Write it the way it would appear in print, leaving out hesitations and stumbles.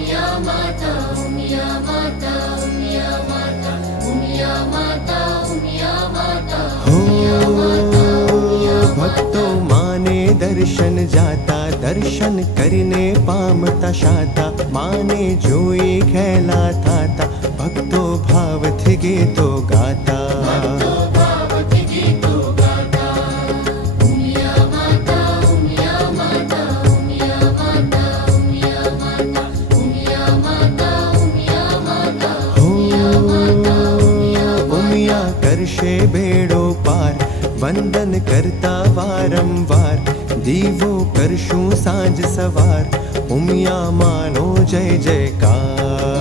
ઉમિયા માતા ઉમિયા માતા ઉમિયા માતા ઉમિયા માતા ઉમિયા માતા ઉમિયા માતા ઉમિયા ભક્તો માને દર્શન જાતા દર્શન કરીને પામતા શાતા માને જોઈ ખેલા થાતા ભક્તો ભાવથી ગીતો ગાતા ભક્તો ભાવથી ગીતો ગાતા ઉમિયા માતા ઉમિયા માતા ઉમિયા માતા ઉમિયા માતા ઉમિયા માતા ઉમિયા માતા ઉમિયા માતા ઉમિયા કરશે બેડો પાર વંદન કરતા વારંવાર દીવો કરશું સાંજ સવાર ઉમિયા માનો જય જયકાર